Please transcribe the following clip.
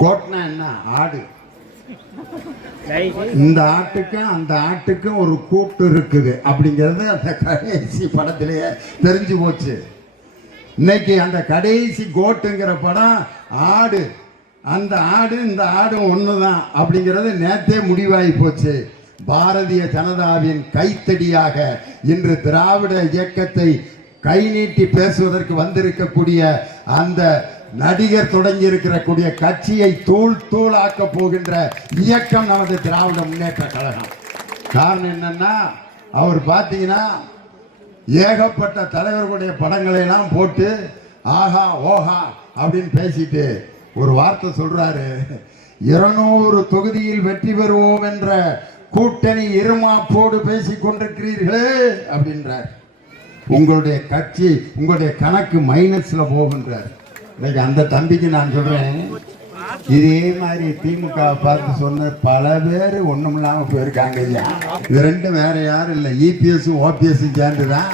கோட்னா என்ன? ஆடு. இந்த ஆட்டுக்கும் அந்த ஆட்டுக்கும் ஒரு கூட்டு இருக்குது அப்படிங்கிறது அந்த கடைசி படத்திலேயே தெரிஞ்சு போச்சு. இன்னைக்கு அந்த கடைசி கோட்டுங்கிற படம் ஆடு, அந்த ஆடு இந்த ஆடு ஒண்ணுதான் அப்படிங்கிறது நேத்தே முடிவாகி போச்சு. பாரதிய ஜனதாவின் கைத்தடியாக இன்று திராவிட இயக்கத்தை கை நீட்டி பேசுவதற்கு வந்திருக்கக்கூடிய அந்த நடிகர் தொடங்கி இருக்கக்கூடிய கட்சியை தூள் தூளாக்க போகின்ற இயக்கம் நமது திராவிட முன்னேற்ற கழகம். காரணம் என்னன்னா, அவர் பார்த்தீங்கன்னா ஏகப்பட்ட தலைவர்களுடைய படங்களை எல்லாம் போட்டு ஆஹா ஓஹா அப்படின்னு பேசிட்டு ஒரு வார்த்தை சொல்றாரு, 200 தொகுதியில் வெற்றி பெறுவோம் என்ற கூட்டணி இருமாப்போடு பேசிக் கொண்டிருக்கிறீர்களே அப்படின்றார். உங்களுடைய கட்சி, உங்களுடைய கணக்கு மைனஸ்ல போகின்றார். இன்னைக்கு அந்த தம்பிக்கு நான் சொல்றேன், இதே மாதிரி திமுக பார்த்து சொன்ன பல பேர் ஒண்ணும் இல்லாம போயிருக்காங்க. இது ரெண்டும் வேற யாரும் இல்லை, இபிஎஸ் ஓபிஎஸ் சேர்ந்துதான்